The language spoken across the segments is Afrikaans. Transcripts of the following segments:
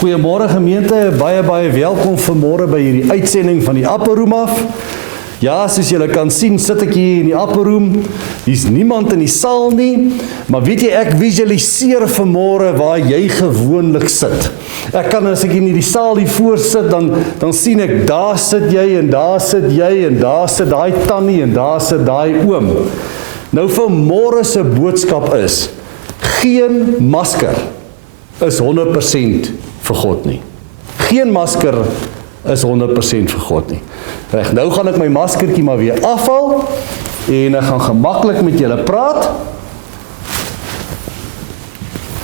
Goeiemôre gemeente, baie welkom vanmôre by hierdie uitsending van die Upper Room af. Ja, soos julle kan sien, sit ek hier in die Upper Room. Hier's niemand in die saal nie, maar weet jy, ek visualiseer vanmôre waar jy gewoonlik sit. Ek kan as ek in die saal hier voor sit, dan sien ek, daar sit jy, en daar sit jy, en daar sit daai tannie, en daar sit daai oom. Nou vanmôre se boodskap is, geen masker is 100% vir God nie. Geen masker is 100% vir God nie. Reg, nou gaan ek my maskertjie maar weer afhaal, en ek gaan gemaklik met julle praat.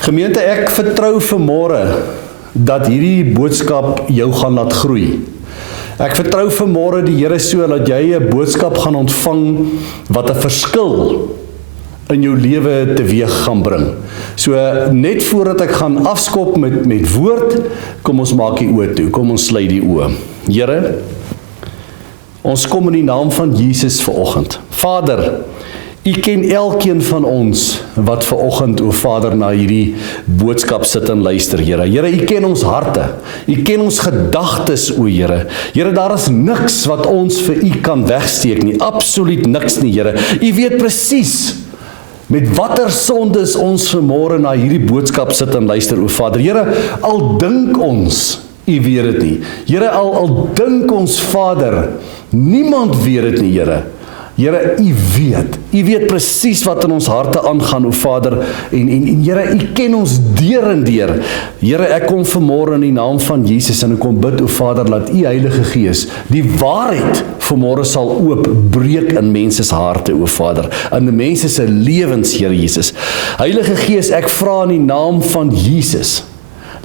Gemeente, ek vertrou vanmôre, dat hierdie boodskap jou gaan laat groei. Ek vertrou vanmôre die Here so, dat jy 'n boodskap gaan ontvang, wat 'n verskil in jou lewe teweeg gaan bring. So, net voordat ek gaan afskop met woord, kom ons maak die oë toe, kom ons sluit die oë. Here, ons kom in die naam van Jesus vanoggend. Vader, U ken elkeen van ons wat vanoggend, o Vader, na hierdie boodskap sit en luister, Here. Here, U ken ons harte. U ken ons gedagtes, o Here. Here, daar is niks wat ons vir U kan wegsteek nie. Absoluut niks nie, Here. U weet presies met watter sondes ons vanmôre na hierdie boodskap sit en luister, o Vader. Here, al dink ons, U weet dit nie. Here, al dink ons, Vader, niemand weet dit nie, Here. Here, U weet presies wat in ons harte aangaan, o Vader, en Here, U ken ons deur en deur. Here, ek kom vanmôre in die naam van Jesus, en ek kom bid, o Vader, laat U Heilige Gees die waarheid vanmôre sal oopbreek in mense se harte, o Vader, in mense se lewens, Here Jesus. Heilige Gees, ek vra in die naam van Jesus,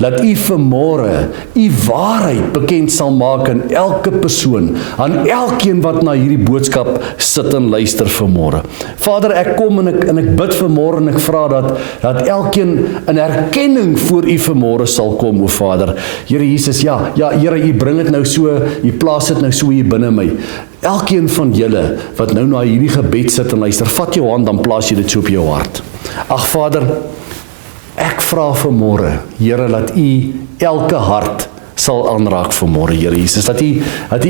laat U vanmôre U waarheid bekend sal maak aan elke persoon, aan elkeen wat na hierdie boodskap sit en luister vanmôre. Vader, ek kom en ek bid vanmôre en ek vra dat elkeen in erkenning voor U vanmôre sal kom, o Vader. Here Jesus, ja, Here, U bring dit nou so, U plaas dit nou so hier binne my. Elkeen van julle wat nou na hierdie gebed sit en luister, vat jou hand, dan plaas jy dit so op jou hart. Ag Vader, ek vra vanmôre, Here, dat U elke hart sal aanraak vanmôre, Here Jesus, dat U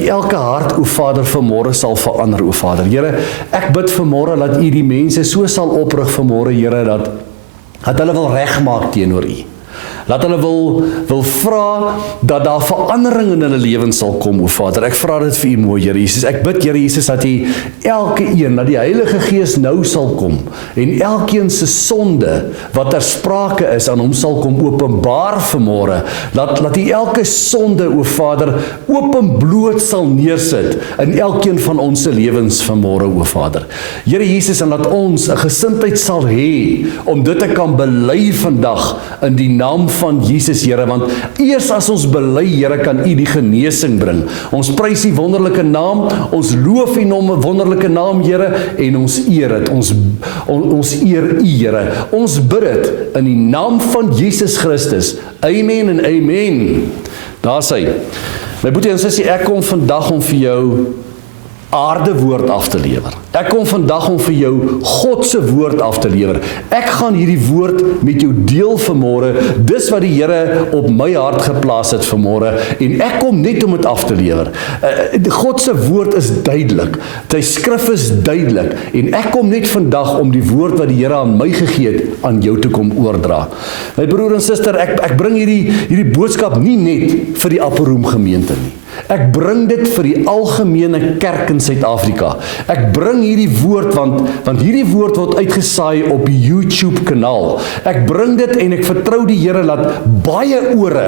elke hart, o Vader, vanmôre sal verander, o Vader. Here, ek bid vanmôre dat U die mense so sal oprig vanmôre, Here, dat hulle wil regmaak teenoor U. Laat hulle wil vra dat daar verandering in hulle lewens sal kom, o Vader. Ek vra dit vir U mooi, Here Jesus. Ek bid, Here Jesus, dat U elke een, dat die Heilige Gees nou sal kom, en elkeen se sonde, wat ter sprake is, aan hom sal kom openbaar vanmôre. Laat U elke sonde, o Vader, openbloot sal neersit, in elkeen van ons se lewens vanmôre, o Vader. Here Jesus, en laat ons 'n gesindheid sal hê, om dit te kan bely vandag, in die naam van Jesus, Here, want eers as ons bely, Here, kan U die genesing bring. Ons prys U wonderlike naam, ons loof U wonderlike naam, Here, en ons eer dit, ons eer U, Here. Ons bid dit in die naam van Jesus Christus. Amen en amen. Daar sê, my boetie en sussie, ek kom vandag om vir jou aarde woord af te lewer. Ek kom vandag om vir jou God se woord af te lewer. Ek gaan hierdie woord met jou deel vanmôre. Dis wat die Here op my hart geplaas het vanmôre, en ek kom net om dit af te lewer. God se woord is duidelik. Sy skrif is duidelik, en ek kom net vandag om die woord wat die Here aan my gegee het, aan jou te kom oordra. My broer en suster, ek bring hierdie boodskap nie net vir die Upper Room gemeente nie. Ek bring dit vir die algemene kerk in Suid-Afrika. Ek bring hierdie woord, want hierdie woord word uitgesaai op die YouTube kanaal. Ek bring dit en ek vertrou die Here dat baie ore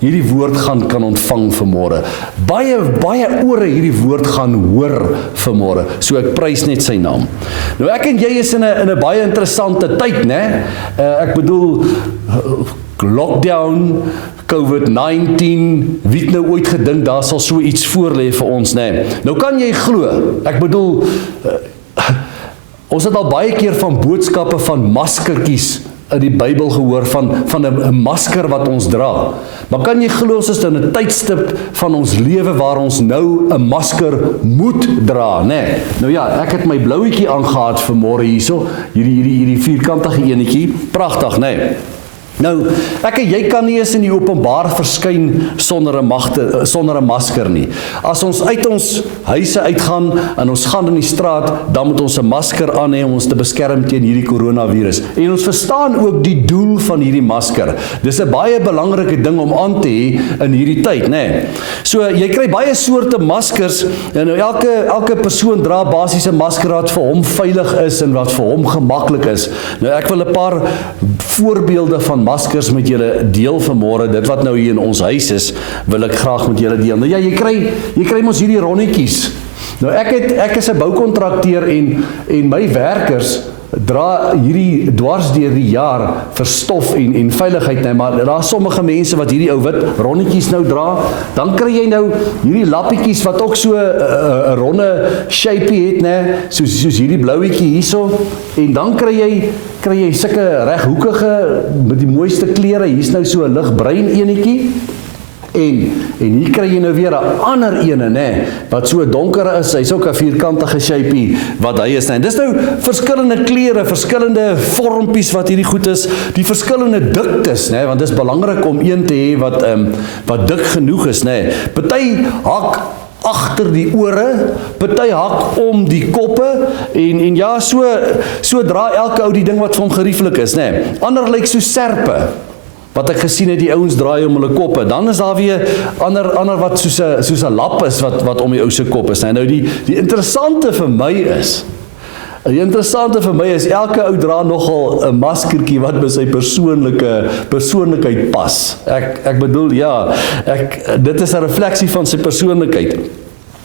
hierdie woord kan ontvang vanmôre. Baie ore hierdie woord gaan hoor vanmôre. So ek prys net sy naam. Nou ek en jy is in 'n baie interessante tyd, né? Ek bedoel, lockdown, COVID-19, wie het nou ooit gedink, daar sal so iets voorlê vir ons, né? Nou kan jy glo, ek bedoel, ons het al baie keer van boodskappe van maskertjies in die Bybel gehoor, van 'n masker wat ons dra. Maar kan jy glo, ons is in 'n tydstip van ons lewe waar ons nou 'n masker moet dra, né? Nou ja, ek het my blouetjie aangehad vanmôre hierso, hierdie vierkantige enetjie, pragtig, né? Nou, ek en jy kan nie eens in die openbaar verskyn sonder 'n masker nie. As ons uit ons huise uitgaan en ons gaan in die straat, dan moet ons 'n masker aan hê om ons te beskerm teen hierdie coronavirus. En ons verstaan ook die doel van hierdie masker. Dis 'n baie belangrike ding om aan te hê in hierdie tyd, né? So, jy kry baie soorte maskers en elke persoon dra basies 'n masker wat vir hom veilig is en wat vir hom gemaklik is. Nou, ek wil 'n paar voorbeelde van maskers met julle deel vanmôre. Dit wat nou hier in ons huis is, wil ek graag met julle deel. Nou ja, jy kry mos hierdie ronnetjies. Nou ek is 'n boukontrakteur en my werkers dra hierdie dwars deur die jaar vir stof en veiligheid, nee, maar daar is sommige mense wat hierdie ou wit ronnetjies nou dra. Dan kry jy nou hierdie lappietjies wat ook so 'n ronde shapie het, nee, soos hierdie blouetjie hierso. En dan kry jy sulke reghoekige met die mooiste kleure. Hier's nou so 'n ligbruin enetjie. En hier kry jy nou weer 'n ander ene, né, wat so donker is. Hy's ook 'n vierkantige shapie wat hy is, né. Dis nou verskillende kleure, verskillende vormpies wat hierdie goed is, die verskillende diktes, né, want dis belangrik om een te hê wat dik genoeg is, né. Party hak agter die ore, party hak om die koppe en ja, so dra elke ou die ding wat vir hom gerieflik is, né. Ander lyk so serpe. Wat ek gesien het, die ouens draai om hulle koppe. Dan is daar weer ander wat soos 'n lap is wat om die ou se kop is. Nou die interessante vir my is, elke ou dra nogal 'n maskertjie wat by sy persoonlikheid pas. Ek bedoel, ja, dit is 'n refleksie van sy persoonlikheid.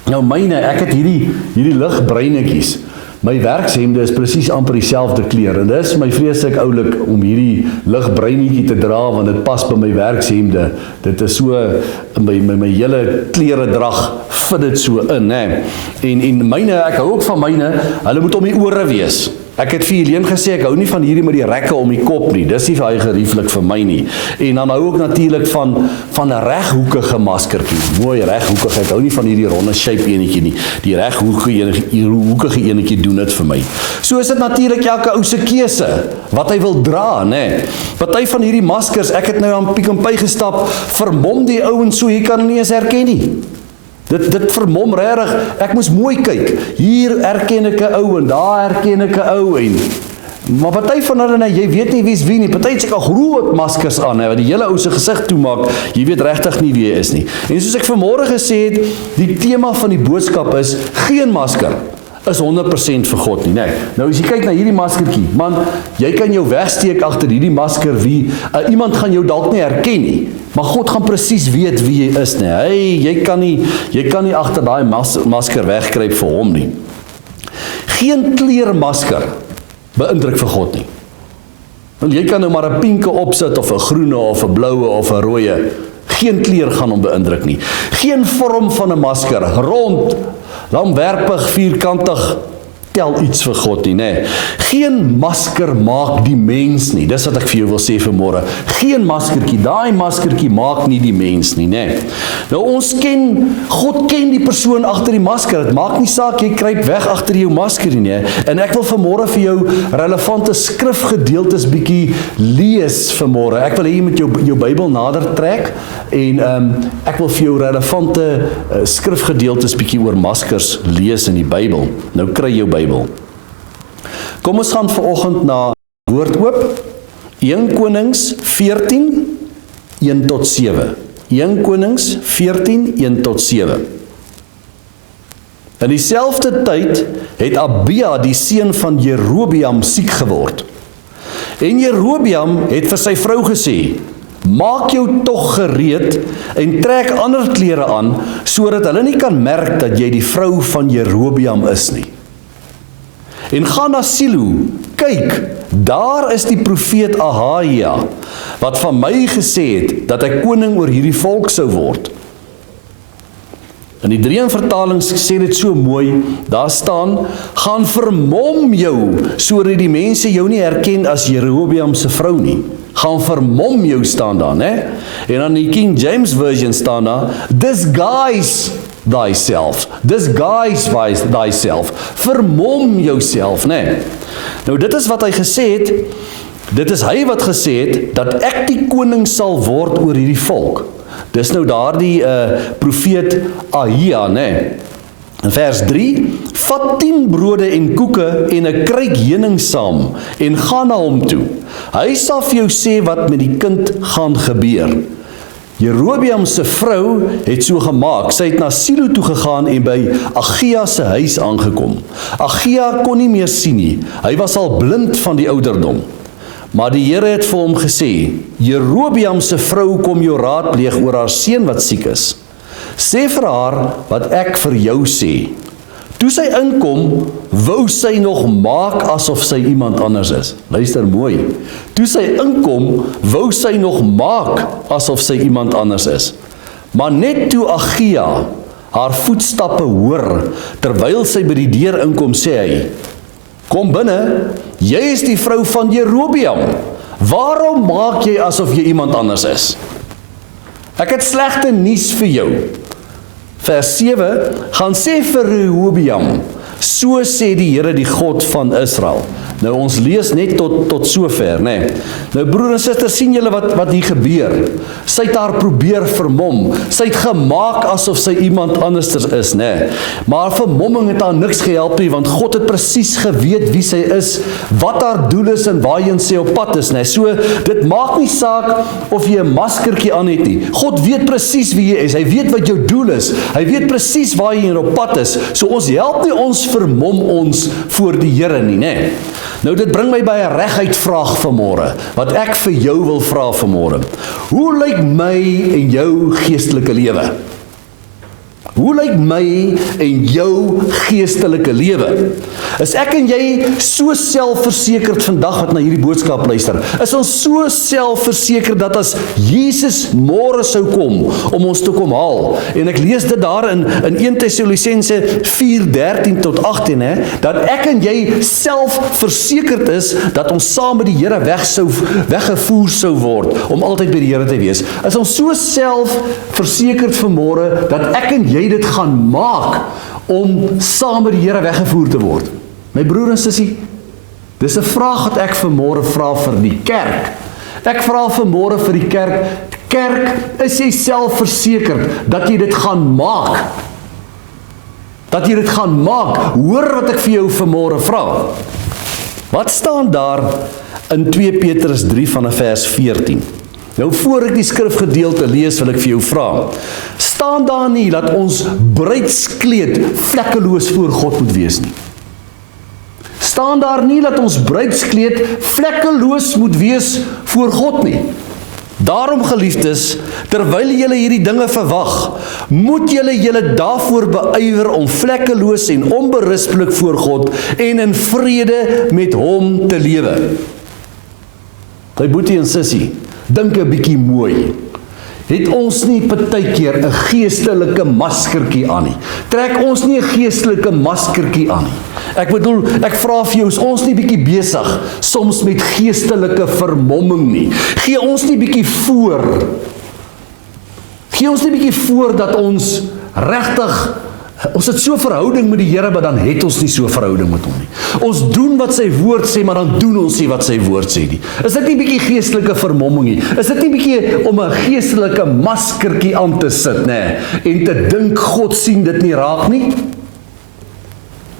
Nou myne, ek het hierdie ligbreinetjies. My werkshemde is presies amper dieselfde kleur en dis my vreeslik oulik om hierdie ligbreinetjie te dra want dit pas by my werkshemde. Dit is so my hele kleredrag fit dit so in, hè. En myne, ek hou ook van myne, hulle moet om die ore wees. Ek het vir Helene gesê, ek hou nie van hierdie met die rekke om die kop nie, dis nie baie gerieflik vir my nie. En dan hou ook natuurlik van 'n reghoekige maskertjie, mooi reghoekig, ek hou nie van hierdie ronde shape enetjie nie, die reghoekige enetjie doen dit vir my. So is dit natuurlik elke ou se keuse, wat hy wil dra, né. Party van hierdie maskers, ek het nou aan Pick n Pay gestap, vermom die ouens so, jy kan nie eens herken nie. Dit vermom regtig, ek moes mooi kyk, hier herken ek 'n ou en daar herken ek 'n ou en, maar party van hulle, nee, jy weet nie wie's wie nie, party het seker groot maskers aan, wat die hele ou se gesig toemaak, jy weet regtig nie wie hy is nie. En soos ek vanmôre gesê het, die tema van die boodskap is, geen masker is 100% vir God nie, nee. Nou as jy kyk na hierdie maskertjie, man, jy kan jou wegsteek agter hierdie masker, iemand gaan jou dalk nie herken nie, maar God gaan presies weet wie jy is, nee. Jy kan nie agter daai masker wegkruip vir hom nie. Geen kleurmasker beïndruk vir God nie. Want jy kan nou maar 'n pinke opsit, of 'n groene, of 'n bloue, of 'n rooie. Geen kleur gaan hom beïndruk nie. Geen vorm van 'n masker, rond, langwerpig, vierkantig, tel iets vir God nie, né? Geen masker maak die mens nie, dis wat ek vir jou wil sê vanmôre. Geen maskertjie, daai maskertjie maak nie die mens nie, né? Nou God ken die persoon agter die masker, dit maak nie saak, jy kruip weg agter jou masker nie, né? En ek wil vanmôre vir jou relevante skrifgedeeltes bietjie lees vanmôre. Ek wil hê jy moet jou Bybel nader trek, en ek wil vir jou relevante skrifgedeeltes bietjie oor maskers lees in die Bybel. Nou kry jou Bybel. Kom ons gaan vanoggend na woord oop. 1 Konings 14, 1 tot 7. 1 Konings 14, 1 tot 7. In dieselfde tyd het Abia, die seun van Jerobeam, siek geword. En Jerobeam het vir sy vrou gesê, maak jou tog gereed en trek ander klere aan, sodat hulle nie kan merk dat jy die vrou van Jerobeam is nie. En gaan na Silo, kyk, daar is die profeet Ahaja, wat van my gesê het, dat hy koning oor hierdie volk sou word. In die 3 vertalings sê dit so mooi, daar staan, gaan vermom jou, sodat die mense jou nie herken as Jerobeam se vrou nie. Gaan vermom jou staan daar, né? En dan die King James Version staan daar, disguise thyself, vermom jouself, né? Nou dit is wat hy gesê het, Dit is hy wat gesê het, dat ek die koning sal word oor hierdie volk. Dis nou daardie profeet Ahia, né? In vers 3, vat 10 brode en koeke en 'n kruik heuning saam en gaan na hom toe. Hy sal vir jou sê wat met die kind gaan gebeur. Jerobeam se vrou het so gemaak. Sy het na Silo toe gegaan en by Ahia se huis aangekom. Ahia kon nie meer sien nie. Hy was al blind van die ouderdom. Maar die Here het vir hom gesê, Jerobeam se vrou kom jou raadpleeg oor haar seun wat siek is. Sê vir haar wat ek vir jou sê. Toe sy inkom, wou sy nog maak asof sy iemand anders is. Luister mooi. Toe sy inkom, wou sy nog maak asof sy iemand anders is. Maar net toe Ahia haar voetstappe hoor, terwyl sy by die deur inkom, sê hy, kom binne, jy is die vrou van Jerobeam. Waarom maak jy asof jy iemand anders is? Ek het slegte nuus vir jou. Vers 7, gaan sê vir Rehoboam, so sê die Here die God van Israel. Nou ons lees net tot sover, né? Nou broer en suster, sien julle wat hier gebeur? Sy het haar probeer vermom. Sy het gemaak asof sy iemand anders is, né? Maar vermomming het haar niks gehelp nie, want God het presies geweet wie sy is, wat haar doel is en waarheen sy op pad is, né? So dit maak nie saak of jy 'n maskertjie aan het nie. God weet presies wie jy is. Hy weet wat jou doel is. Hy weet presies waar jy op pad is. So ons help nie, ons vermom ons voor die Here nie, né? Nou dit bring my by 'n reguit vraag vanmôre, wat ek vir jou wil vra vanmôre. Hoe lyk my en jou geestelike lewe? Hoe lyk my en jou geestelike lewe? Is ek en jy so selfversekerd vandag wat na hierdie boodskap luister? Is ons so selfversekerd dat as Jesus môre sou kom om ons te kom haal? En ek lees dit daar in 1 Tessalonisense 4:13 tot 18, dat ek en jy selfversekerd is dat ons saam met die Here weggevoer sou word om altyd by die Here te wees. Is ons so selfversekerd vanmôre dat ek en jy dit gaan maak om saam met die Here weggevoer te word? My broer en sussie, dis 'n vraag wat ek vanmôre vra vir die kerk. Ek vra vanmôre vir die kerk, is jy selfversekerd dat jy dit gaan maak? Dat jy dit gaan maak? Hoor wat ek vir jou vanmôre vra. Wat staan daar in 2 Petrus 3 vanaf vers 14? Nou voor ek die skrifgedeelte lees, wil ek vir jou vra, staan daar nie dat ons bruidskleed vlekkeloos voor God moet wees nie? Staan daar nie dat ons bruidskleed vlekkeloos moet wees voor God nie? Daarom geliefdes, terwyl julle hierdie dinge verwag, moet julle daarvoor beywer om vlekkeloos en onberispelik voor God en in vrede met hom te lewe. My boetie en sissie, dink 'n bietjie mooi. Het ons nie partykeer 'n geestelike maskertjie aan nie? Trek ons nie 'n geestelike maskertjie aan nie? Ek bedoel, ek vra vir jou, is ons nie bietjie besig soms met geestelike vermomming nie? Gee ons nie bietjie voor? Gee ons nie bietjie voor dat ons regtig, ons het so verhouding met die Here, maar dan het ons nie so verhouding met hom nie. Ons doen wat sy woord sê, maar dan doen ons nie wat sy woord sê nie. Is dit nie bietjie geestelike vermomming nie? Is dit nie bietjie om 'n geestelike maskertjie aan te sit, nê? En te dink God sien dit nie raak nie?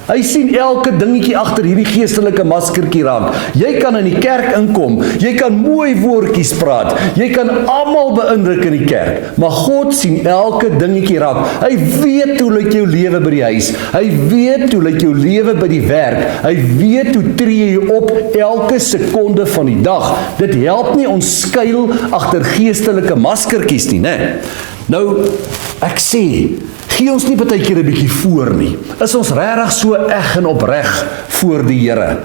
Hy sien elke dingetjie agter hierdie geestelike maskertjie raak. Jy kan in die kerk inkom, jy kan mooi woordjies praat, jy kan almal beïndruk in die kerk, maar God sien elke dingetjie raak. Hy weet hoe lyk jou lewe by die huis, hy weet hoe lyk jou lewe by die werk, hy weet hoe tree jy op elke sekonde van die dag. Dit help nie ons skuil agter geestelike maskertjies nie, né? Nou, ek sê, gee ons nie partykeer 'n bietjie voor nie. Is ons regtig so eg en opreg voor die Here?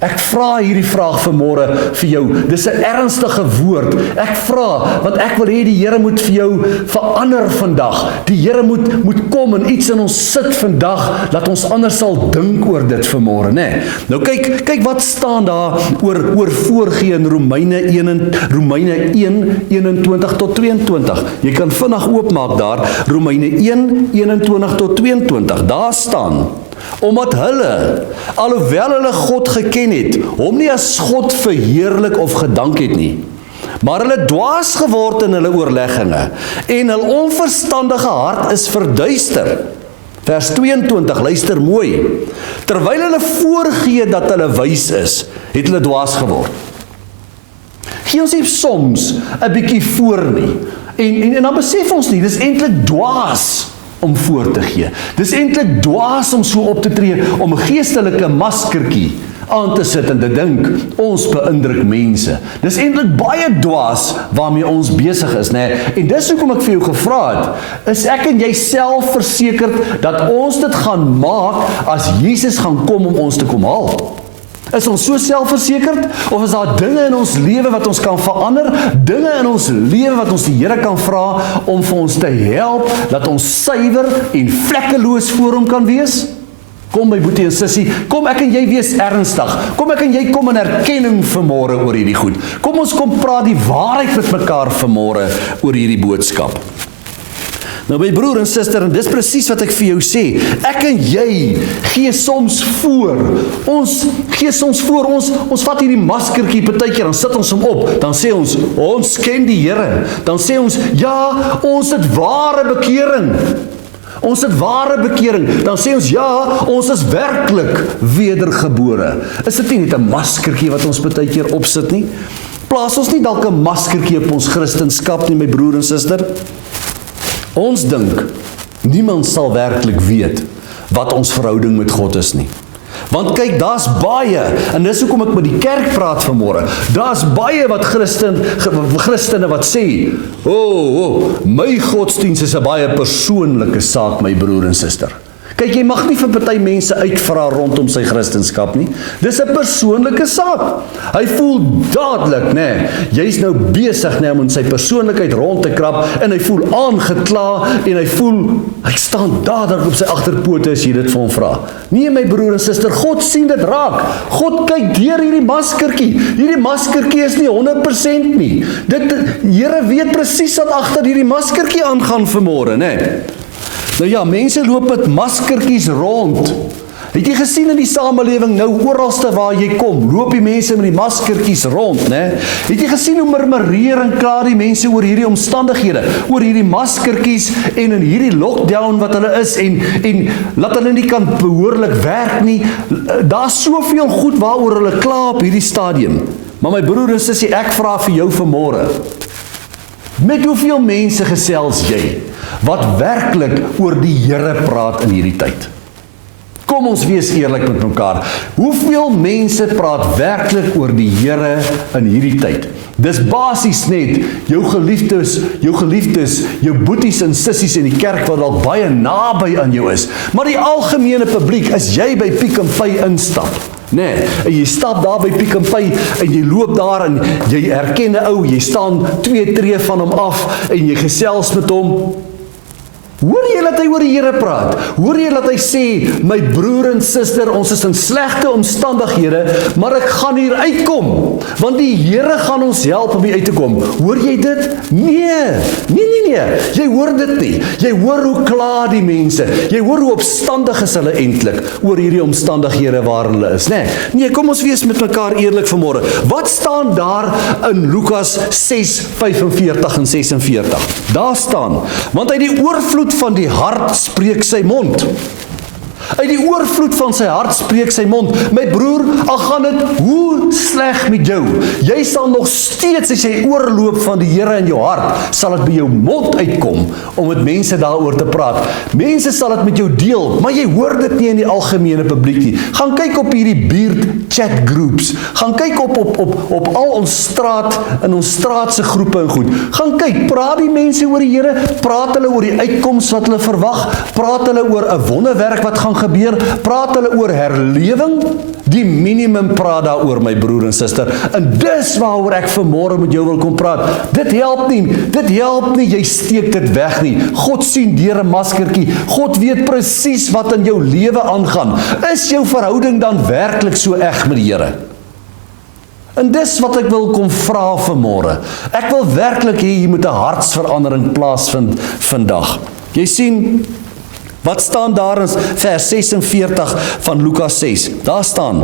Ek vra hierdie vraag vanmôre vir jou. Dis 'n ernstige woord. Ek vra, want ek wil hê die Here moet vir jou verander vandag. Die Here moet kom en iets in ons sit vandag, dat ons anders sal dink oor dit vanmôre, né? Nou kyk wat staan daar oor voorgee in Romeine 1:21 tot 22. Jy kan vinnig oopmaak daar, Romeine 1:21 tot 22. Daar staan: Omdat hulle, alhoewel hulle God geken het, hom nie as God verheerlik of gedank het nie, maar hulle dwaas geword in hulle oorlegginge, en hul onverstandige hart is verduister. Vers 22, luister mooi. Terwyl hulle voorgee dat hulle wys is, het hulle dwaas geword. Gee ons nie soms 'n bietjie voor nie. En dan besef ons nie, dis eintlik dwaas om voor te gee. Dis eintlik dwaas om so op te tree, om 'n geestelike maskertjie aan te sit en te dink, ons beïndruk mense. Dis eintlik baie dwaas waarmee ons besig is, né? En dis hoekom ek vir jou gevra het, is ek en jy self versekerd dat ons dit gaan maak as Jesus gaan kom om ons te kom haal? Is ons so selfversekerd, of is daar dinge in ons lewe wat ons kan verander, dinge in ons lewe wat ons die Here kan vra om vir ons te help, dat ons suiwer en vlekkeloos voor hom kan wees? Kom my boetie en sussie, kom ek en jy wees ernstig, kom ek en jy kom in erkenning vanmôre oor hierdie goed, kom ons kom praat die waarheid met mekaar vanmôre oor hierdie boodskap. Nou my broer en suster, en dis presies wat ek vir jou sê, ek en jy gee soms voor, ons vat hierdie maskertjie partykeer, dan sit ons hom op, dan sê ons ken die Here, dan sê ons, ja, ons het ware bekering, dan sê ons, ja, ons is werklik wedergebore. Is dit nie net 'n maskertjie wat ons partykeer opsit nie? Plaas ons nie dalk 'n maskertjie op ons Christenskap nie, my broer en suster? Ons dink, niemand sal werklik weet wat ons verhouding met God is nie. Want kyk, daar's baie, en dis hoekom ek met die kerk praat vanmôre, daar's baie wat Christene wat sê, my godsdiens is 'n baie persoonlike saak, my broer en suster. Kyk, jy mag nie vir party mense uitvra rondom sy Christenskap nie. Dis 'n persoonlike saak. Hy voel dadelik, né, jy's nou besig, né, om in sy persoonlikheid rond te krap, en hy voel aangekla, en hy staan dadelik op sy agterpote as jy dit vir hom vra. Nee, my broer en suster, God sien dit raak. God kyk deur hierdie maskertjie. Hierdie maskertjie is nie 100% nie. Here weet presies wat agter hierdie maskertjie aangaan vanmôre, né? Nou ja, mense loop met maskertjies rond. Het jy gesien in die samelewing nou, oralste waar jy kom, loop die mense met die maskertjies rond, né? Het jy gesien hoe murmureer en kla die mense oor hierdie omstandighede, oor hierdie maskertjies en in hierdie lockdown wat hulle is, en laat hulle nie kan behoorlik werk nie. Daar's soveel goed waaroor hulle kla op hierdie stadium. Maar my broer en sussie, ek vra vir jou vanmôre, met hoeveel mense gesels jy wat werklik oor die Here praat in hierdie tyd? Kom ons wees eerlik met mekaar. Hoeveel mense praat werklik oor die Here in hierdie tyd? Dis basies net jou geliefdes, jou boeties en sissies in die kerk wat dalk baie naby aan jou is. Maar die algemene publiek, as jy by Pick n Pay instap, nee, en jy stap daar by Pick n Pay en jy loop daar en jy herken 'n ou, jy staan 2 tree van hom af en jy gesels met hom. Hoor jy dat hy oor die Here praat? Hoor jy dat hy sê, my broer en suster, ons is in slegte omstandighede, maar ek gaan hier uitkom, want die Here gaan ons help om hier uit te kom. Hoor jy dit? Nee, jy hoor dit nie. Jy hoor hoe kla die mense, jy hoor hoe opstandig is hulle eintlik oor hierdie omstandighede waar hulle is, né? Nee, kom ons wees met mekaar eerlik vanmôre. Wat staan daar in Lukas 6:45 en 46? Daar staan, want uit die oorvloed van die hart spreek sy mond. Uit die oorvloed van sy hart spreek sy mond. My broer, al gaan dit hoe sleg met jou, jy sal nog steeds, as jy oorloop van die Here in jou hart, sal dit by jou mond uitkom, om met mense daaroor te praat. Mense sal dit met jou deel, maar jy hoor dit nie in die algemene publiek nie. Gaan kyk op hierdie buurt chat groups, gaan kyk op al ons straat, in ons straatse groepe en goed. Gaan kyk, praat die mense oor die Here, praat hulle oor die uitkoms wat hulle verwag, praat hulle oor 'n wonderwerk wat gaan gebeur, praat hulle oor herlewing, die minimum praat daaroor, my broer en suster, en dis waaroor ek vanmôre met jou wil kom praat. Dit help nie, jy steek dit weg nie. God sien deur 'n maskertjie, God weet presies wat in jou lewe aangaan. Is jou verhouding dan werklik so eg met die Here? En dis wat ek wil kom vra vanmôre. Ek wil werklik hê hier moet 'n hartsverandering plaasvind vandag. Jy sien, Wat staan daar in vers 46 van Lukas 6? Daar staan,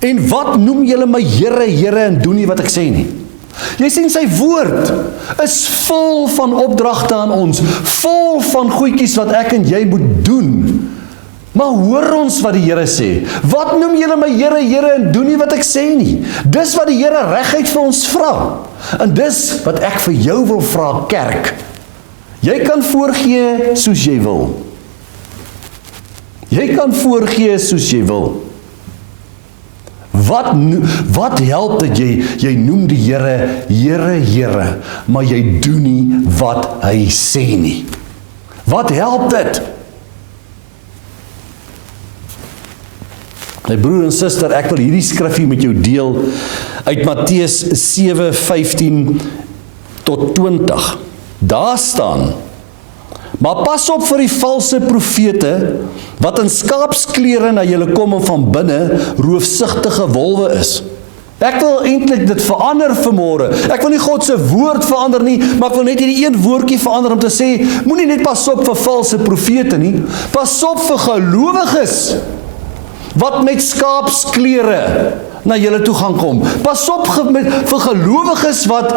en wat noem julle my Here, Here, en doen nie wat ek sê nie? Jy sien sy woord is vol van opdragte aan ons, vol van goedjies wat ek en jy moet doen. Maar hoor ons wat die Here sê. Wat noem julle my Here, Here, en doen nie wat ek sê nie? Dis wat die Here reguit vir ons vra. En dis wat ek vir jou wil vra, kerk. Jy kan voorgee soos jy wil. Jy kan voorgee soos jy wil. Wat help dat jy noem die Here, Here, Here, maar jy doen nie wat hy sê nie? Wat help dit? My broer en suster, ek wil hierdie skrifgie met jou deel uit Matteus 7:15 tot 20. Daar staan, maar pas op vir die valse profete, wat in skaapsklere na julle kom en van binne roofsigtige wolwe is. Ek wil eintlik dit verander vanmôre. Ek wil nie God se woord verander nie, maar ek wil net hierdie een woordjie verander om te sê, moenie net pas op vir valse profete nie, pas op vir gelowiges, wat met skaapsklere na julle toe gaan kom. Pas op vir gelowiges wat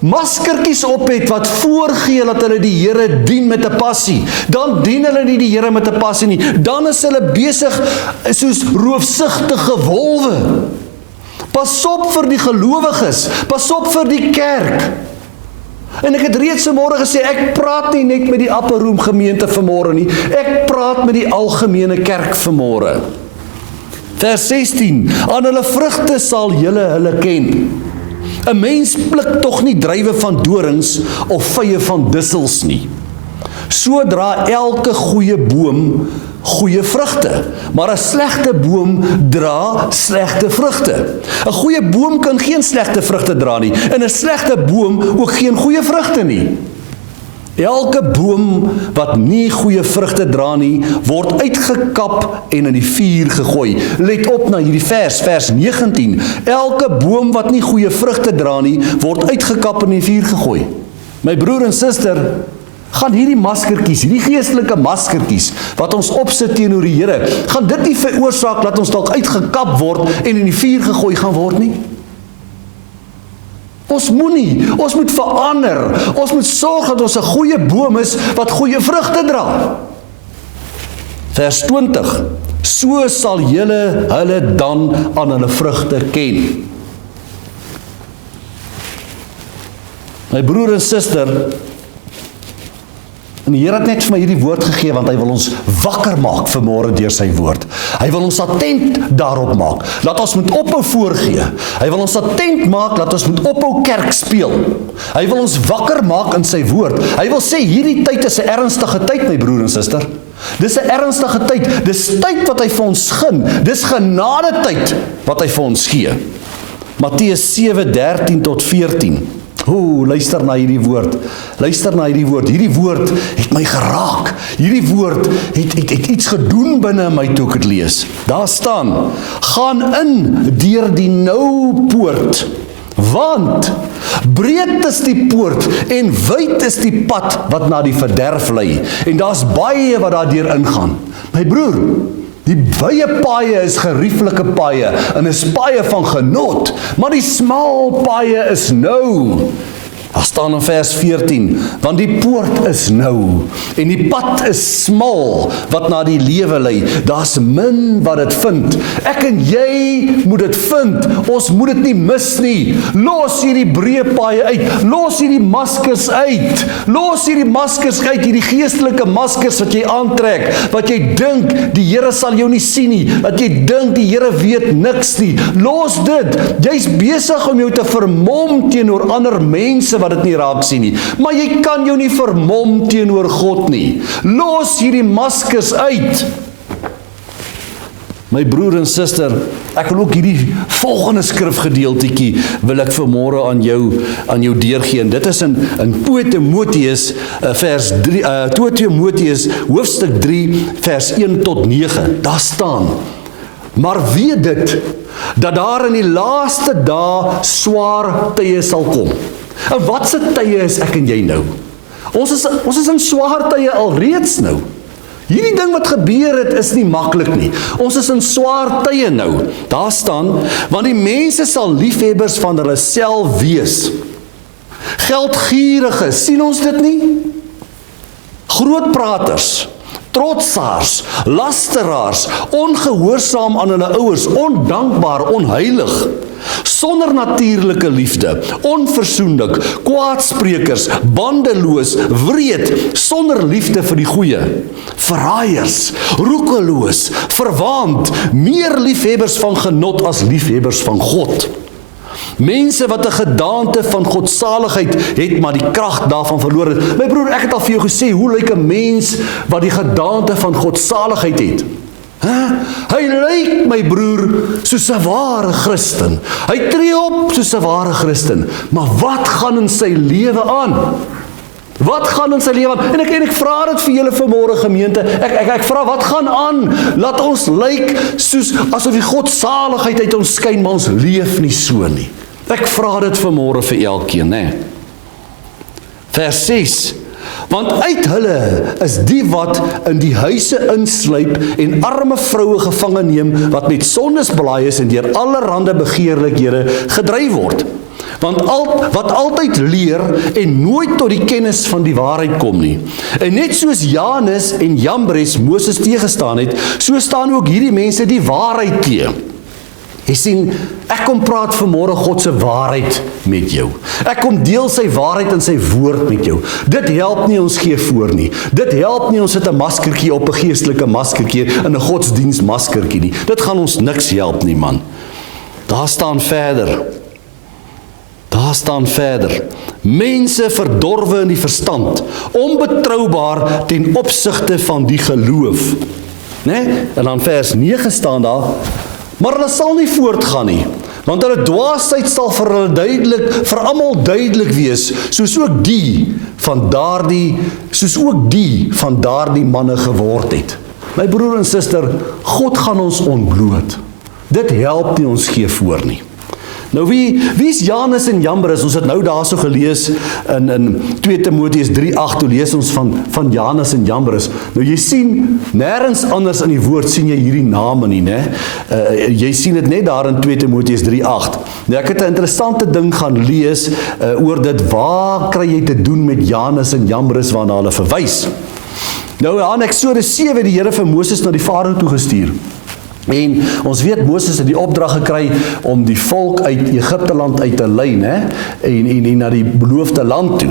maskertjies op het, wat voorgee dat hulle die Here dien met 'n passie. Dan dien hulle nie die Here met 'n passie nie. Dan is hulle besig soos roofsigtige wolwe. Pas op vir die gelowiges, pas op vir die kerk. En ek het reeds vanmôre gesê, ek praat nie net met die Upper Room gemeente vanmôre nie, ek praat met die algemene kerk vanmôre. Vers 16, aan hulle vrugte sal julle hulle ken. 'n Mens pluk tog nie druiwe van dorings of vye van dussels nie. So dra elke goeie boom goeie vrugte, maar 'n slegte boom dra slegte vrugte. 'n Goeie boom kan geen slegte vrugte dra nie, en 'n slegte boom ook geen goeie vrugte nie. Elke boom wat nie goeie vrugte dra nie, word uitgekap en in die vuur gegooi. Let op na hierdie vers 19. Elke boom wat nie goeie vrugte dra nie, word uitgekap en in die vuur gegooi. My broer en suster, gaan hierdie maskertjies, hierdie geestelike maskertjies, wat ons opsit teenoor die Here, gaan dit nie veroorsaak dat ons dalk uitgekap word en in die vuur gegooi gaan word nie? Ons moet verander, ons moet sorg dat ons 'n goeie boom is, wat goeie vrugte dra. Vers 20, so sal julle hulle dan aan hulle vrugte ken. My broer en suster, en die Here het net vir my hierdie woord gegee, want hy wil ons wakker maak vanmôre deur sy woord. Hy wil ons attent daarop maak, dat ons moet ophou voorgee. Hy wil ons attent maak, dat ons moet ophou kerk speel. Hy wil ons wakker maak in sy woord. Hy wil sê, hierdie tyd is 'n ernstige tyd, my broer en suster. Dis 'n ernstige tyd. Dis tyd wat hy vir ons gun. Dis genade tyd wat hy vir ons gee. Matteus 7:13 tot 14. Luister na hierdie woord. Luister na hierdie woord. Hierdie woord het my geraak. Hierdie woord het iets gedoen binne my toe ek het lees. Daar staan, gaan in deur die nou poort, want breed is die poort en wyd is die pad wat na die verderf lei. En daar's baie wat daardeur ingaan. My broer, die wye paaie is gerieflike paaie en is paaie van genot, maar die smal paaie is nou. Daar staan in vers 14, want die poort is nou en die pad is smal wat na die lewe lei. Daar's min wat dit vind. Ek en jy moet dit vind. Ons moet dit nie mis nie. Los hierdie breë paaie uit. Los hierdie maskers uit. Los hierdie maskers uit, hierdie geestelike maskers wat jy aantrek, wat jy dink die Here sal jou nie sien nie, wat jy dink die Here weet niks nie. Los dit. Jy's besig om jou te vermom teenoor ander mense wat dit nie raak sien nie. Maar jy kan jou nie vermom teenoor God nie. Los hierdie maskers uit. My broer en suster, ek wil ook hierdie volgende skrifgedeeltjie wil ek vanmôre aan jou deurgee. En dit is in 2 Timoteus vers 3, 2 Timoteus hoofstuk 3 vers 1 tot 9. Daar staan: maar weet dit, dat daar in die laaste dae swaar tye sal kom. En wat se tye is ek en jy nou? Ons is in swaar tye alreeds nou. Hierdie ding wat gebeur het, is nie maklik nie. Ons is in swaar tye nou. Daar staan, want die mense sal liefhebbers van hulle self wees. Geldgierige, sien ons dit nie? Grootpraters, trotsaars, lasteraars, ongehoorsaam aan hulle ouers, ondankbaar, onheilig, sonder natuurlike liefde, onversoenlik, kwaadsprekers, bandeloos, wreed, sonder liefde vir die goeie, verraaiers, roekeloos, verwaand, meer liefhebbers van genot as liefhebbers van God. Mense wat 'n gedaante van godsaligheid het, maar die krag daarvan verloor het. My broer, ek het al vir jou gesê, hoe lyk 'n mens wat die gedaante van godsaligheid het? Hy lyk, my broer, soos 'n ware Christen. Hy tree op soos 'n ware Christen. Maar wat gaan in sy lewe aan? Wat gaan in sy lewe aan? En ek vra dit vir julle vanmôre gemeente. Ek vra, wat gaan aan? Laat ons lyk soos asof die godsaligheid uit ons skyn, maar ons leef nie so nie. Ek vra dit vanmôre vir elkeen, né? Vers 6. Want uit hulle is die wat in die huise insluip en arme vroue gevange neem, wat met sondes belaaid is en deur allerhande begeerlikhede gedryf word. Want wat altyd leer en nooit tot die kennis van die waarheid kom nie. En net soos Janus en Jambres Moses teëgestaan het, so staan ook hierdie mense die waarheid teë. Jy sien, ek kom praat vanmôre God se waarheid met jou. Ek kom deel sy waarheid in sy woord met jou. Dit help nie ons gee voor nie. Dit help nie ons sit 'n maskertjie op, 'n geestelike maskertjie in 'n godsdiens maskertjie nie. Dit gaan ons niks help nie, man. Daar staan verder. Mense verdorwe in die verstand, onbetroubaar ten opsigte van die geloof. En dan vers 9 staan daar, maar hulle sal nie voortgaan nie, want hulle dwaasheid sal vir almal duidelik wees, soos ook die van daardie manne geword het. My broer en suster, God gaan ons ontbloot. Dit help nie ons gee voor nie. Nou wie is Janus en Jambres? Ons het nou daarso gelees in 2 Timoteus 3:8, toe lees ons van Janus en Jambres. Nou jy sien, nêrens anders in die woord sien jy hierdie name nie, né? Jy sien dit net daar in 2 Timoteus 3:8. Nou ek het 'n interessante ding gaan lees oor dit, waar kry jy te doen met Janus en Jambres waarna hulle verwys? Nou in Eksodus 7 die Here vir Moses na die Farao toe gestuur. En ons weet, Moses het die opdrag gekry om die volk uit Egipte land uit te lei, en na die beloofde land toe.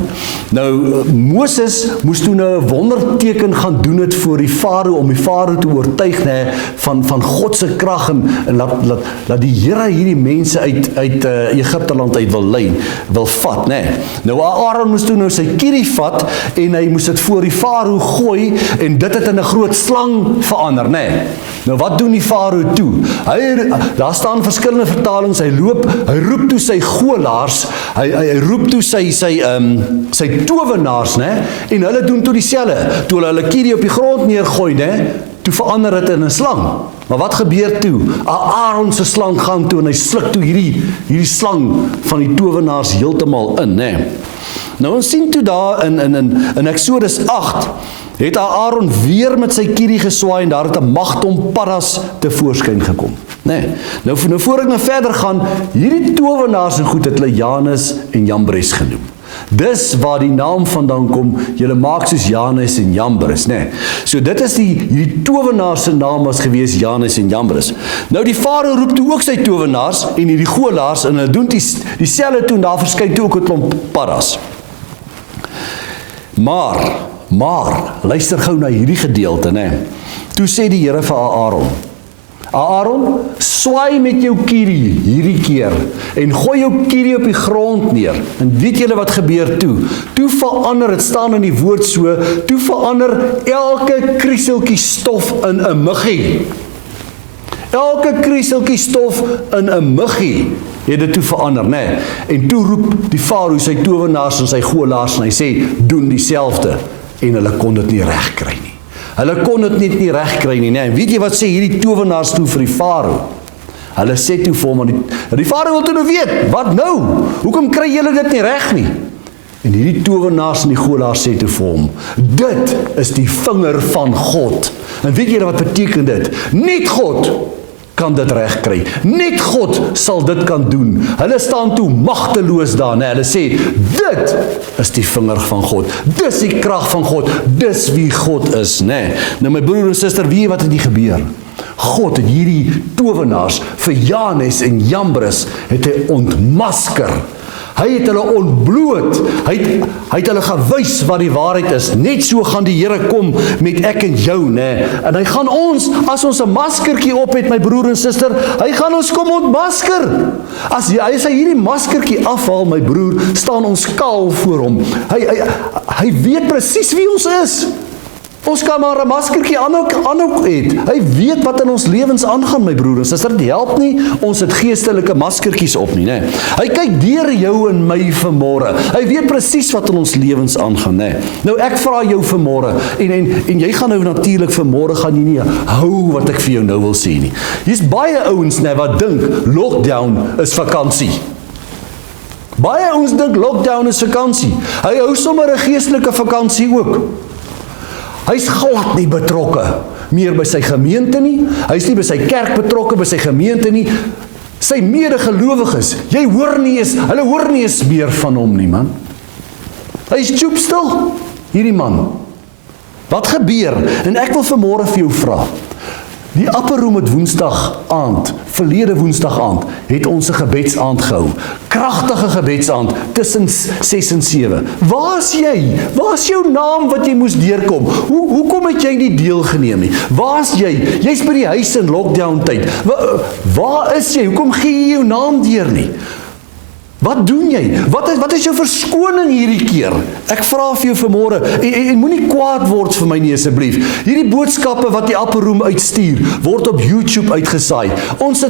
Nou, Moses moes toe nou 'n wonderteken gaan doen het voor die Farao, om die Farao te oortuig, van God se krag, en laat die Here hierdie mense uit Egipte land uit wil vat, Nou, Aaron moes toe nou sy kierie vat, en hy moes dit voor die Farao gooi, en dit het in 'n groot slang verander, Nou, wat doen die Farao toe? Daar staan verskillende vertalings, hy roep toe sy goelaars, hy roep toe sy towenaars, en hulle doen toe dieselfde. Toe hulle kierie op die grond neergooi, toe verander dit in 'n slang. Maar wat gebeur toe? Aaron se slang gaan toe, en hy sluk toe hierdie slang van die towenaars heeltemal in, Nou, ons sien toe daar in Eksodus 8, het Aaron weer met sy kierie geswaai, en daar het 'n magtom paddas tevoorskyn gekom. Nou voor ek verder gaan, hierdie towenaars en goed het hulle Janus en Jambres genoem. Dis waar die naam vandaan kom, julle maak soos Janus en Jambres, So dit is hierdie towenaars se naam was gewees Janus en Jambres. Nou die Farao roep toe ook sy towenaars en hierdie goelaars, en hulle doen dieselfde toe, en daar verskyn toe ook 'n klomp paddas. Maar, luister gou na hierdie gedeelte, Toe sê die Here vir Aaron, swaai met jou kierie hierdie keer, en gooi jou kierie op die grond neer. En weet julle wat gebeur toe? Toe verander, het staan in die woord so, toe verander elke krieseltjie stof in 'n muggie. Elke krieseltjie stof in 'n muggie het dit toe verander, En toe roep die Farao sy towenaars en sy goelaars, en hy sê, doen dieselfde. En hulle kon dit nie reg kry nie. Hulle kon dit net nie reg kry nie, En weet jy wat sê hierdie towenaars toe vir die Farao? Hulle sê toe vir hom, die Farao wil toe nou weet, wat nou? Hoekom kry julle dit nie reg nie? En hierdie towenaars en die golaars sê toe vir hom, dit is die vinger van God. En weet julle wat beteken dit? Net God kan dit regkry. Net God sal dit kan doen. Hulle staan toe magteloos daar, né? Hulle sê, dit is die vinger van God. Dis die krag van God. Dis wie God is, né? Nou my broer en suster, weet jy wat het hier gebeur? God het hierdie towenaars vir Jannes en Jambres het hy ontmasker. Hy het hulle ontbloot, hy het hulle gewys wat die waarheid is. Net so gaan die Here kom met ek en jou, né? En hy gaan ons, as ons 'n maskertjie op het, my broer en suster, hy gaan ons kom ontmasker. As hy hierdie maskertjie afhaal, my broer, staan ons kaal voor hom. Hy weet presies wie ons is. Ons kan maar 'n maskertjie aan ook het. Hy weet wat in ons lewens aangaan, my broer en suster. Dit help nie, ons het geestelike maskertjies op nie, né? Hy kyk deur jou en my vanmôre. Hy weet presies wat in ons lewens aangaan, né? Nou ek vra jou vanmôre, en jy gaan nou natuurlik vanmôre gaan jy nie hou wat ek vir jou nou wil sê nie. Hier's baie ouens, né, wat dink lockdown is vakansie. Baie ouens dink lockdown is vakansie. Hy hou sommer 'n geestelike vakansie ook. Hy's glad nie betrokke meer by sy gemeente nie. Hy's nie by sy kerk betrokke, by sy gemeente nie. Sy medegelowiges, hulle hoor nie eens meer van hom nie, man. Hy's stoepstil, hierdie man. Wat gebeur? En ek wil vanmôre vir jou vra. Die Upper Room het Woensdag aand, verlede Woensdag aand, het ons 'n gebedsaand gehou. Kragtige gebedsaand tussen 6 en 7. Waar is jy? Waar is jou naam wat jy moes deurkom? Hoekom het jy nie deelgeneem nie? Waar is jy? Jy's by die huis in lockdown tyd. Waar is jy? Hoekom gee jy jou naam deur nie? Wat doen jy? Wat is jou verskoning hierdie keer? Ek vra vir jou vanmôre, en moenie kwaad word vir my nie asseblief. Hierdie boodskappe wat die Upper Room uitstuur, word op YouTube uitgesaai. Ons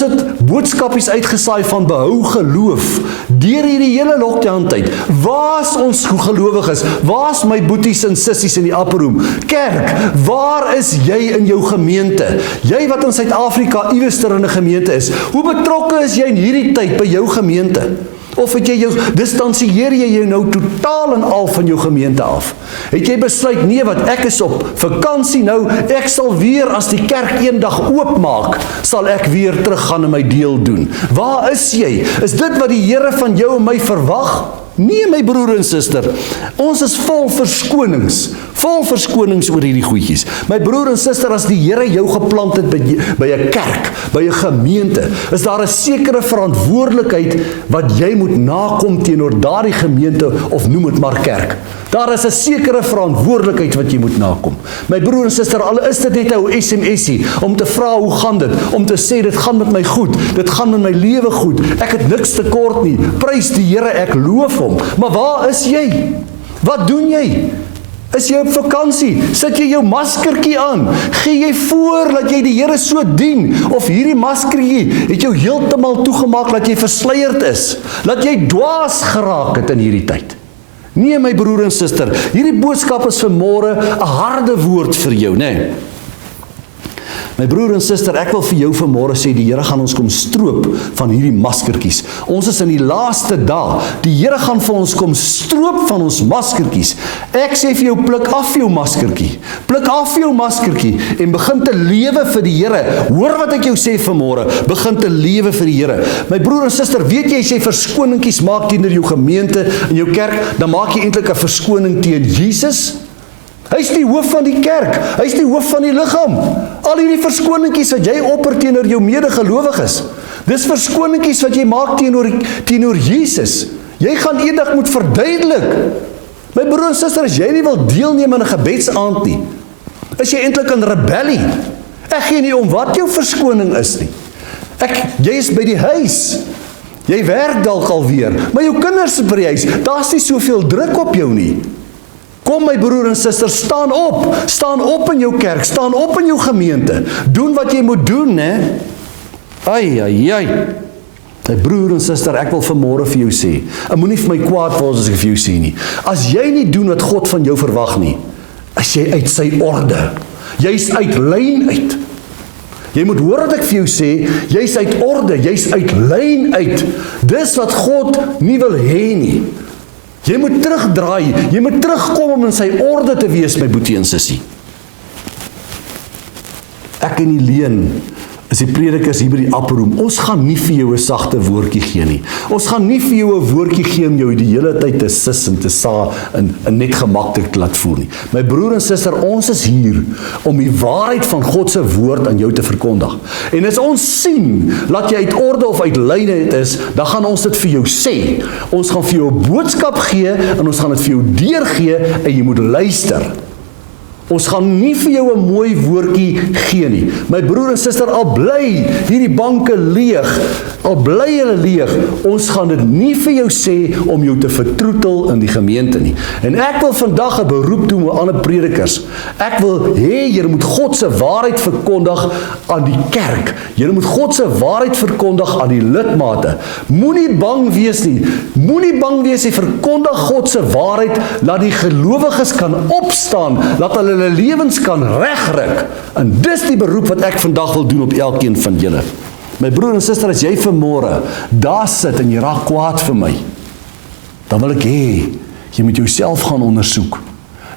het boodskapies uitgesaai van behou geloof deur hierdie hele lockdown tyd. Waar's ons gelowiges? Waar's my boeties en sissies in die Upper Room? Kerk, waar is jy in jou gemeente? Jy wat in Suid-Afrika iewester in 'n gemeente is, hoe betrokke is jy in hierdie tyd by jou gemeente? Of het jy distansieer jy jou nou totaal en al van jou gemeente af? Het jy besluit, nee, wat ek is op vakansie nou, ek sal weer as die kerk eendag oopmaak, sal ek weer teruggaan en my deel doen. Waar is jy? Is dit wat die Here van jou en my verwag? Nee, my broer en suster, ons is vol verskonings oor hierdie goedjies. My broer en suster, as die Here jou geplant het by 'n kerk, by 'n gemeente, is daar 'n sekere verantwoordelikheid wat jy moet nakom teenoor daardie gemeente, of noem dit maar kerk. Daar is 'n sekere verantwoordelikheid wat jy moet nakom. My broer en suster, al is dit net 'n SMS'ie, om te vra hoe gaan dit, om te sê dit gaan met my goed, dit gaan met my lewe goed, ek het niks tekort nie, prys die Here, ek loof hom. Maar waar is jy? Wat doen jy? Is jy op vakansie? Sit jy jou maskertjie aan? Gee jy voor dat jy die Here so dien? Of hierdie maskertjie het jou heeltemal toegemaak dat jy versleierd is? Dat jy dwaas geraak het in hierdie tyd? Nee, my broer en suster, hierdie boodskap is vanmôre 'n harde woord vir jou, né? My broer en suster, ek wil vir jou vanmôre sê, die Here gaan ons kom stroop van hierdie maskertjies. Ons is in die laaste dae. Die Here gaan vir ons kom stroop van ons maskertjies. Ek sê vir jou, pluk af jou maskertjie. Pluk af jou maskertjie en begin te lewe vir die Here. Hoor wat ek jou sê vanmôre, begin te lewe vir die Here. My broer en suster, weet jy, as jy verskoningkies maak teenoor jou gemeente en jou kerk, dan maak jy eintlik 'n verskoning teen Jesus. Hy's die hoof van die kerk, hy's die hoof van die liggaam. Al hierdie verskoningetjies wat jy opper teenoor jou medegelowiges, dis verskoningetjies wat jy maak teenoor Jesus. Jy gaan eendag moet verduidelik. My broer en suster, as jy nie wil deelneem aan 'n gebedsaand nie, is jy eintlik in rebellie. Ek gee nie om wat jou verskoning is nie. Jy is by die huis. Jy werk dalk alweer, maar jou kinders is by die huis. Daar's nie soveel druk op jou nie. Kom my broer en suster, staan op in jou kerk, staan op in jou gemeente, doen wat jy moet doen, né? Ai. My broer en suster, ek wil vanmôre vir jou sê, en moenie vir my kwaad word as ek vir jou sê nie, as jy nie doen wat God van jou verwag nie, is jy uit sy orde, jy's uit lyn uit. Jy moet hoor wat ek vir jou sê, jy's uit orde, jy's uit lyn uit. Dis wat God nie wil hê nie. Jy moet terugdraai, jy moet terugkom om in sy orde te wees, my boetie en sussie. Ek en Leen is die predikers hier by die Upperroom. Ons gaan nie vir jou 'n sagte woordjie gee nie. Ons gaan nie vir jou 'n woordjie gee om jou die hele tyd te sis en te sa en net gemaklik te laat voel nie. My broer en suster, ons is hier om die waarheid van God se woord aan jou te verkondig. En as ons sien dat jy uit orde of uit lyne is, dan gaan ons dit vir jou sê. Ons gaan vir jou 'n boodskap gee en ons gaan dit vir jou deurgee en jy moet luister. Ons gaan nie vir jou 'n mooi woordjie gee nie. My broer en suster, al bly hierdie banke leeg, al bly hulle leeg, ons gaan dit nie vir jou sê om jou te vertroetel in die gemeente nie. En ek wil vandag 'n beroep doen aan ander predikers. Ek wil hê julle moet God se waarheid verkondig aan die kerk. Julle moet God se waarheid verkondig aan die lidmate. Moenie bang wees nie. Moenie bang wees nie. Verkondig God se waarheid, laat die gelowiges kan opstaan, laat hulle lewens kan regryk. En dis die beroep wat ek vandag wil doen op elkeen van julle. My broer en suster, as jy vanmôre daar sit en jy raak kwaad vir my, dan wil ek hê jy moet jouself gaan ondersoek.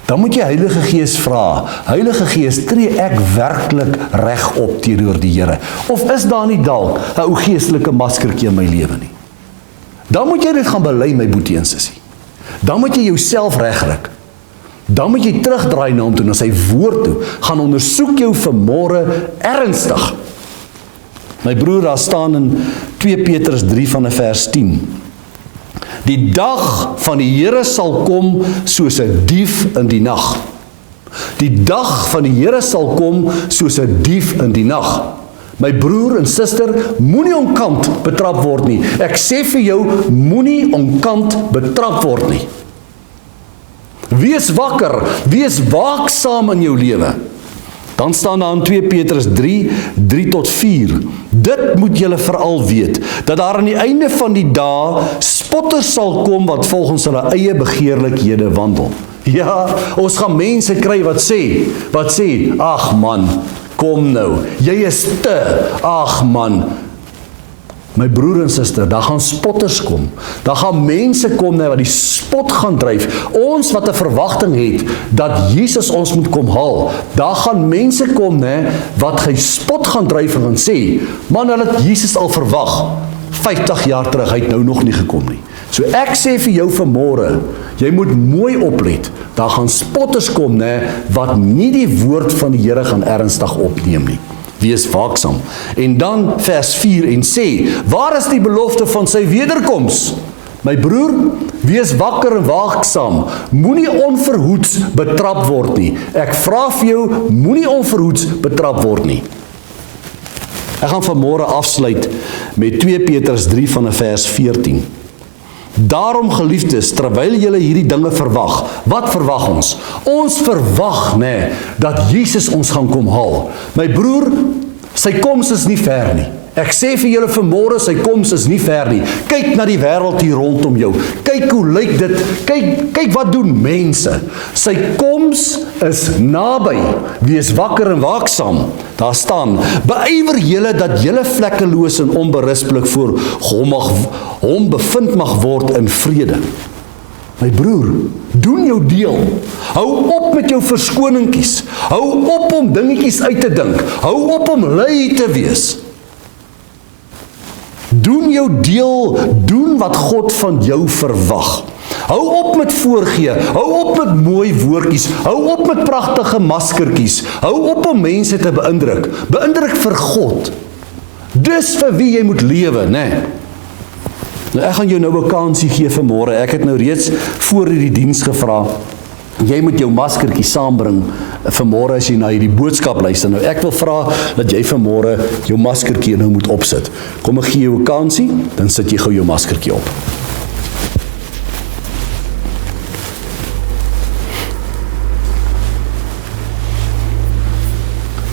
Dan moet jy Heilige Gees vra, Heilige Gees, tree ek werklik reg op teenoor die Here? Of is daar nie dalk 'n ou geestelike maskertjie in my lewe nie? Dan moet jy dit gaan bely, my boetie en sussie. Dan moet jy jouself regryk. Dan moet jy terugdraai na hom toe, na sy woord toe. Gaan ondersoek jou vanmôre ernstig. My broer, daar staan in 2 Petrus 3 vanaf vers 10. Die dag van die Here sal kom soos 'n dief in die nag. Die dag van die Here sal kom soos 'n dief in die nag. My broer en suster, moenie onkant betrap word nie. Ek sê vir jou, moenie onkant betrap word nie. Wees wakker, wees waaksaam in jou lewe. Dan staan daar in 2 Petrus 3 tot 4. Dit moet julle veral weet, dat daar aan die einde van die dae spotters sal kom wat volgens hulle eie begeerlikhede wandel. Ja, ons gaan mense kry wat sê, ag man, kom nou, jy is ag man. My broer en suster, daar gaan spotters kom. Daar gaan mense kom wat die spot gaan dryf. Ons wat 'n verwagting het dat Jesus ons moet kom haal. Daar gaan mense kom wat hy spot gaan dryf en gaan sê, man, hulle het Jesus al verwag. 50 jaar terug, hy het nou nog nie gekom nie. So ek sê vir jou vanmôre, jy moet mooi oplet. Daar gaan spotters kom wat nie die woord van die Here gaan ernstig opneem nie. Wees waaksaam. En dan vers 4 en sê, waar is die belofte van sy wederkoms? My broer, wees wakker en waaksaam. Moenie onverhoeds betrap word nie. Ek vra vir jou, moenie onverhoeds betrap word nie. Ek gaan vanmôre afsluit met 2 Petrus 3 vanaf vers 14. Daarom geliefdes, terwyl julle hierdie dinge verwag, wat verwag ons? Ons verwag dat Jesus ons gaan kom haal. My broer, sy koms is nie ver nie. Ek sê vir julle vanmôre, sy koms is nie ver nie. Kyk na die wêreld hier rondom jou. Kyk hoe lyk dit. Kyk wat doen mense. Sy koms is naby. Wees wakker en waaksaam. Daar staan, beywer julle dat julle vlekkeloos en onberispelik voor hom bevind mag word in vrede. My broer, doen jou deel. Hou op met jou verskoningkies. Hou op om dingetjies uit te dink. Hou op om lui te wees. Doen jou deel, doen wat God van jou verwag. Hou op met voorgee, hou op met mooi woordjies, hou op met pragtige maskertjies, hou op om mense te beïndruk. Beïndruk vir God. Dis vir wie jy moet lewe, Nou, ek gaan jou nou 'n kansie gee vanmôre. Ek het nou reeds voor hierdie diens gevra. Jy moet jou maskertjie saambring vanmôre as jy na hierdie boodskap luister. Nou ek wil vra dat jy vanmôre jou maskertjie nou moet opsit. Kom ek gee jou 'n kansie, dan sit jy gou jou maskertjie op.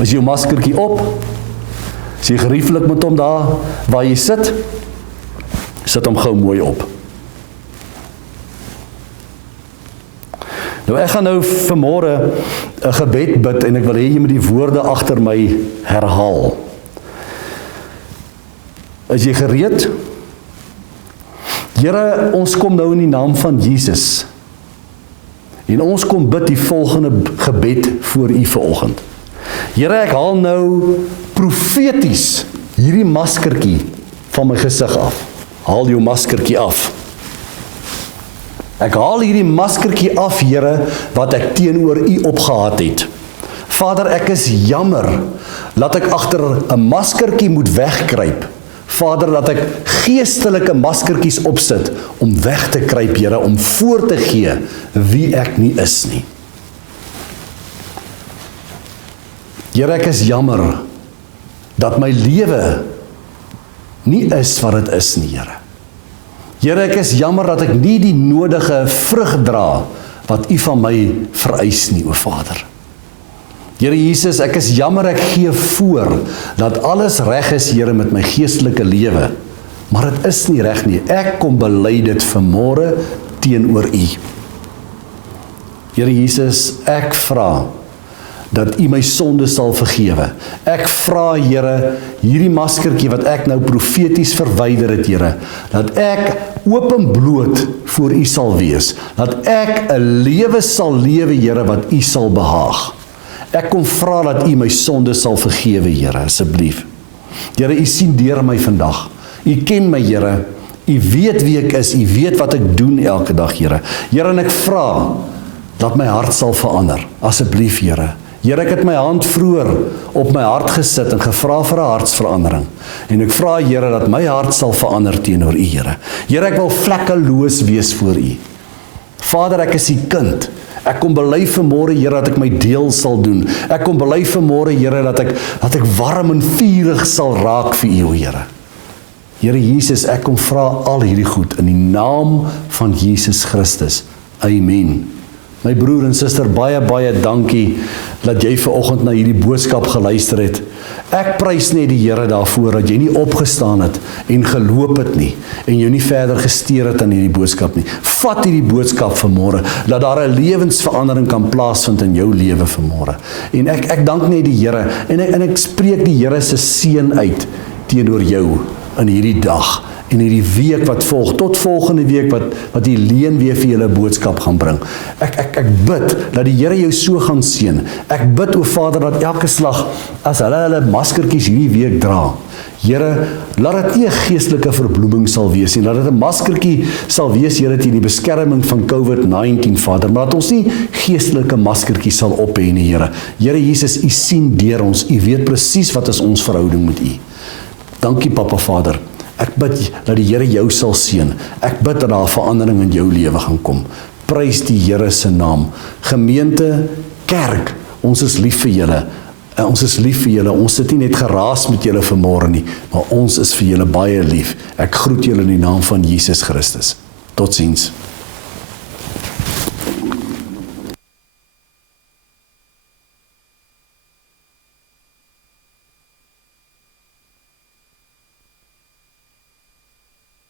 As jy jou maskertjie op, is jy gerieflik met hom daar waar jy sit, sit hom gou mooi op. Nou ek gaan nou vanmôre 'n gebed bid en ek wil hê jy moet die woorde agter my herhaal. Is jy gereed? Here, ons kom nou in die naam van Jesus. En ons kom bid die volgende gebed voor U vanoggend. Here, ek haal nou profeties hierdie maskertjie van my gesig af. Haal jou maskertjie af. Ek haal hierdie maskertjie af, Here, wat ek teenoor U opgehad het. Vader, ek is jammer dat ek agter 'n maskertjie moet wegkruip. Vader, dat ek geestelike maskertjies opsit om weg te kruip, Here, om voor te gee wie ek nie is nie. Here, ek is jammer dat my lewe nie is wat dit is nie, Here. Here, ek is jammer dat ek nie die nodige vrug dra wat U van my vereis nie, o Vader. Here Jesus, ek is jammer, ek gee voor dat alles reg is, Here, met my geestelike lewe, maar dit is nie reg nie. Ek kom bely dit vanmôre teenoor U. Here Jesus, ek vra dat U my sonde sal vergewe. Ek vra, Here, hierdie maskertjie wat ek nou profeties verwyder het, Here, dat ek openbloot voor U sal wees, dat ek 'n lewe sal lewe, Here, wat U sal behaag. Ek kom vra dat U my sonde sal vergewe, Here, asseblief. Here, U sien deur my vandag. U ken my, Here. U weet wie ek is. U weet wat ek doen elke dag, Here. Here, en ek vra dat my hart sal verander. Asseblief, Here. Here, ek het my hand vroeër op my hart gesit en gevra vir 'n hartsverandering. En ek vra, Here, dat my hart sal verander teenoor U, Here. Here, ek wil vlekkeloos wees voor U. Vader, ek is U kind. Ek kom bely vanmôre, Here, dat ek my deel sal doen. Ek kom bely vanmôre, Here, dat ek warm en vurig sal raak vir U, Here. Here Jesus, ek kom vra al hierdie goed in die naam van Jesus Christus. Amen. My broer en suster, baie, baie dankie dat jy vanoggend na hierdie boodskap geluister het. Ek prys net die Here daarvoor dat jy nie opgestaan het en geloop het nie en jou nie verder gesteer het aan hierdie boodskap nie. Vat hierdie boodskap vanmôre dat daar 'n lewensverandering kan plaasvind in jou lewe vanmôre. En ek dank net die Here en ek spreek die Here se seën uit teenoor jou in hierdie dag en hierdie week wat volg, tot volgende week wat die leen weer vir julle boodskap gaan bring. Ek bid dat die Here jou so gaan seën. Ek bid, o Vader, dat elke slag as hulle maskertjies hierdie week dra, Here, laat dit nie 'n geestelike verbloeming sal wees nie, laat dit 'n maskertjie sal wees, Here, teen die beskerming van COVID-19, Vader, maar dat ons nie geestelike maskertjies sal op hê nie, Here. Here Jesus, U sien deur ons, U weet presies wat is ons verhouding met U. Dankie, Papa Vader. Ek bid dat die Here jou sal seën. Ek bid dat daar verandering in jou lewe gaan kom. Prys die Here se naam. Gemeente, kerk, ons is lief vir julle. Ons is lief vir julle. Ons sit nie net geraas met julle vanmôre nie, maar ons is vir julle baie lief. Ek groet julle in die naam van Jesus Christus. Totsiens.